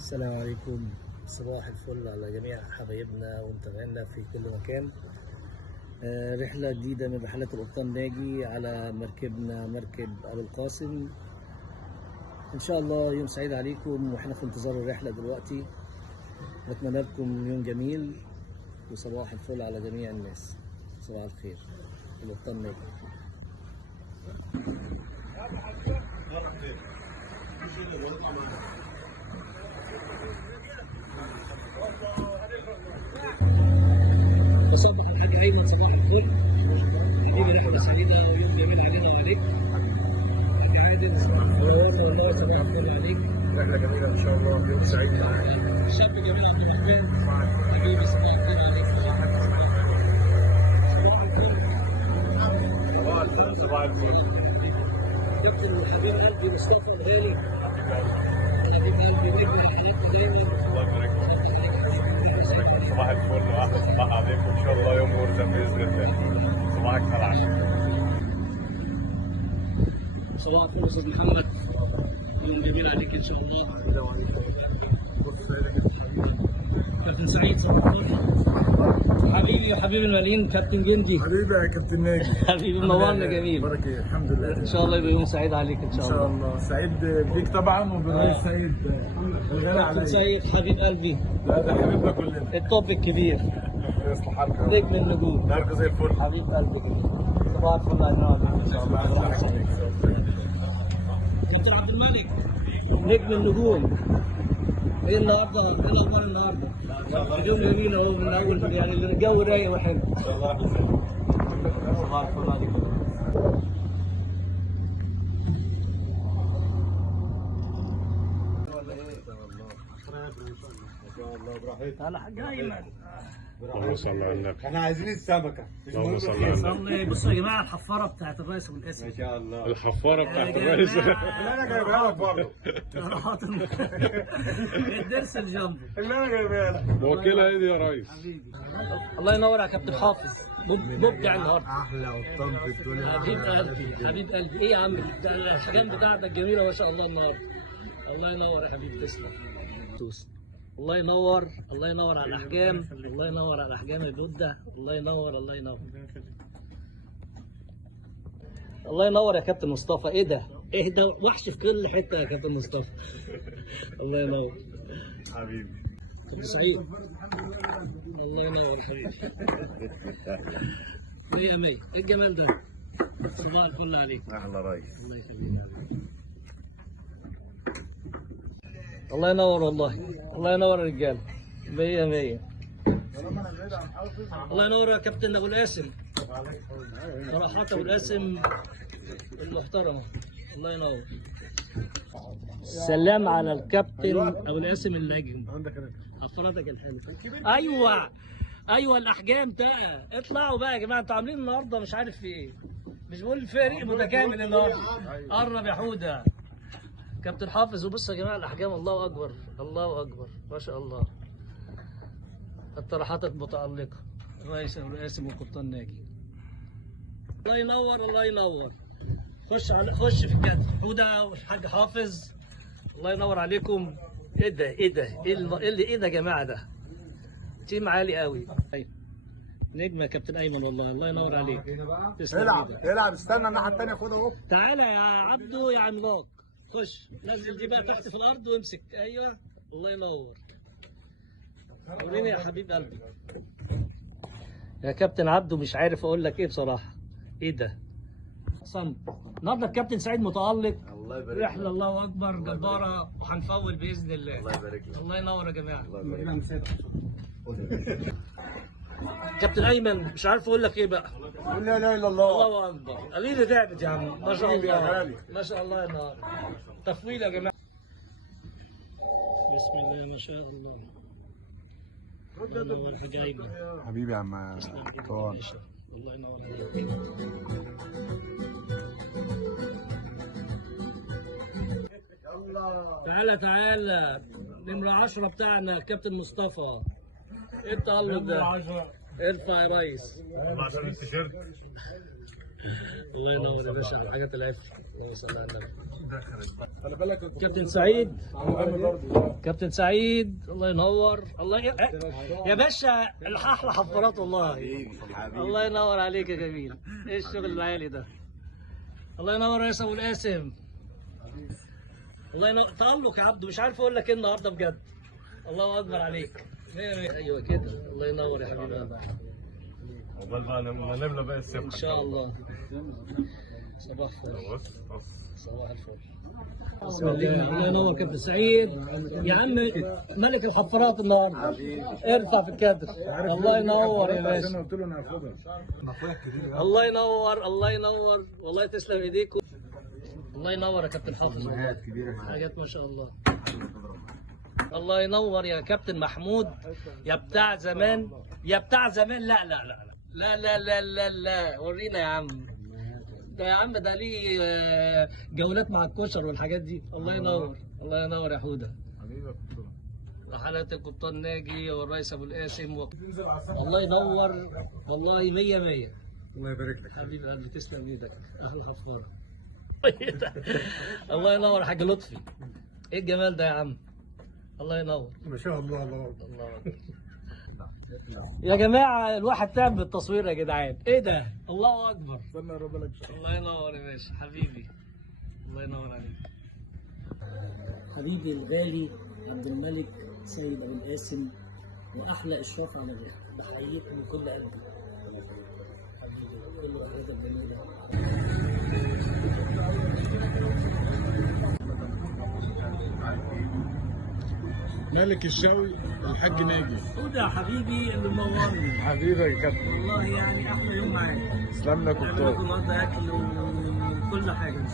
السلام عليكم. صباح الفل على جميع حبايبنا ومتابعينا في كل مكان. رحلة جديدة من رحلات القبطان ناجي على مركبنا مركب أبو القاسم. إن شاء الله يوم سعيد عليكم وإحنا في انتظار الرحلة دلوقتي. بتمنى لكم يوم جميل وصباح الفل على جميع الناس. صباح الخير. القبطان ناجي. بصبح الحاج ايمن صباح الفل. دي رحله سعيده ويوم جميل علينا وعليك. حاج عادل منورنا والله، صباح الفل عليك. رحلة جميلة إن شاء الله، يوم سعيد معاك. الشاب جميل عبد الرحمن حبيبي، صباح الخير عليك. صباح الفل. كابتن حبيب قلبي مصطفى الغالي، حبيب قلبي نجم حياتنا دايما. الله يبارك فيك. صباح الفل واحلى صباح عليكم، ان شاء الله يوم مرزق باذن الله. صباحك فرح. صباح الفل استاذ محمد، يوم جميل عليك ان شاء الله. كابتن سعيد صباح الفل. حبيبي وحبيبي الملايين كابتن جندي. حبيبي يا كابتن ناجي. حبيبي منورنا جميل. بارك الله. الحمد لله. ان شاء الله يبقى يوم سعيد عليك ان شاء ان شاء الله. الله سعيد بيك طبعا وبالرئيس سعيد الغالي كابتن عليا. سعيد حبيب قلبي، لا ده حبيبنا كلنا. التوب الكبير، يصلح حالك. نجم النجوم، نارك زي الفل. حبيب قلبي كده. صباح الفل عليك ان شاء الله. صباح سعيد. كابتن عبد الملك نجم النجوم. ايه النهارده؟ ايه الاخبار النهارده؟ يوم جميل اهو من اول، يعني الجو رايق وحلو. صباح الفل عليك. تعالى حاج ايمن. اللهم صل على النبي. احنا عايزين السمكة. اللهم صل على النبي. صلي. بصوا يا جماعه، الحفاره بتاعت الرئيس والاسم. ما شاء الله. الحفارة بتاعت الرئيس. اللي انا جايبها لك برضه. الدرس الجنبو اللي انا جايبها لك. موكلها ايه دي يا ريس؟ حبيبي. الله ينور يا كابتن حافظ، مبدع النهارده. احلى قبطان في الدنيا. حبيب قلبي حبيب قلبي. ايه يا عم ده الاحجام بتاعتك جميله ما شاء الله النهارده. الله ينور يا حبيبي، تسلم. الله ينور، الله ينور على الاحجام، الله ينور على الاحجام الجده. الله ينور، الله ينور. الله ينور يا كابتن مصطفى. ايه ده؟ ايه ده؟ وحش في كل حته يا كابتن مصطفى. الله ينور حبيبي. كابتن سعيد. الله ينور حبيبي. 100 100. ايه الجمال ده؟ صباح الفل عليك. احلى ريس. الله يخليك. الله ينور والله، الله ينور يا رجاله. 100 100. الله ينور يا كابتن ابو القاسم. صراحة ابو القاسم المحترمة. الله ينور. سلام على الكابتن ابو القاسم النجم. عندك انا. حفرتك الحلوه. ايوه الاحجام ده. اطلعوا بقى يا جماعه، انتوا عاملين النهارده مش عارف في ايه. مش بقول فريق متكامل النهارده. قرب يا حوده. كابتن حافظ. وبص يا جماعه الاحجام، الله اكبر الله اكبر ما شاء الله. الطرحات المتالقه. الرئيس ابو القاسم والقبطان ناجي. الله ينور الله ينور. خش في الجد. حوده والحاج حافظ. الله ينور عليكم. ايه ده ايه ده ايه ده يا جماعه؟ ده تيم عالي قوي. طيب نجم يا كابتن ايمن والله، الله ينور عليك. تسلم ايدك. العب استنى الناحية التانية خدها اهو. تعالى يا عبدو يا عملاق. خش نزل دي بقى تحت في الارض وامسك. ايوه الله ينور. وريني يا حبيب قلبي. يا كابتن عبدو مش عارف اقول لك ايه بصراحه. ايه ده؟ صمت. النهارده الكابتن سعيد متالق. الله يبارك. رحله الله اكبر جباره وهنفول باذن الله. الله يبارك لك. الله ينور يا جماعه. الله يبارك لك. كابتن ايمن مش عارف اقول لك ايه بقى. قول لا اله الا الله. الله اكبر. قليل تعبت يا عم. ما شاء حبيبي يا الله غالي. ما شاء الله يا نهار. تفويل يا جماعه. بسم الله ما شاء الله. الله ينور في جايبه. حبيبي يا عم طبعا. الله ينور عليك. تعالى تعالى نمرة 10 بتاعنا كابتن مصطفى. ايه التألق ده؟ ارفع يا ريس. عشان التيشيرت. الله ينور يا باشا، الحاجات العفة. اللهم صل على النبي. خلي بالك كابتن سعيد، كابتن سعيد الله ينور. يا باشا احلى حفارات والله. الله ينور عليك يا جميل. ايه الشغل العالي ده؟ الله ينور يا ابو القاسم. الله ينور. تألق يا عبدو، مش عارف اقول لك ايه النهارده بجد. الله اكبر عليك. ايوه كده. الله ينور يا حبيبي. عقبال بقى لما نملى باقي السبت ان شاء الله. صباح الفل. بص صباح الفل. الله ينور كابتن سعيد يا عم، ملك الحفارات النهارده. ارفع في الكادر. الله ينور يا باشا. قلت له انا هاخدها. الله ينور، الله ينور، والله تسلم ايديكم. الله ينور يا كابتن حافظ، حاجات ما شاء الله. الله ينور يا كابتن محمود، يا بتاع زمان، يا بتاع زمان. لا لا لا لا لا لا لا لا، ورينا يا عم. ده يا عم ده ليه جولات مع الكشر والحاجات دي. الله ينور، الله ينور يا حوده. رحلات القبطان ناجي والرئيس ابو القاسم الله ينور والله. 100 100. الله يبارك لك حبيب قلبي، تسلم ايدك. اهل خفاره. الله ينور يا حاج لطفي. ايه الجمال ده يا عم. الله ينور. ما شاء الله. الله أكبر. يا جماعه الواحد تعب بالتصوير يا جدعان. ايه ده؟ الله اكبر. استنى اقرب لك. الله ينور يا باشا حبيبي. الله ينور عليك. حبيبي الغالي عبد الملك سيد ابو القاسم، واحلى اشراف على الرحله. بحييك من كل قلبي حبيبي. كل وحدات الجميله. مالك الشاوي الحاج ناجي. وده حبيبي اللي منورني. حبيبي يا كابتن. والله يعني احلى يوم معاك. تسلم لك نعمل لكم النهارده اكل وكل حاجه.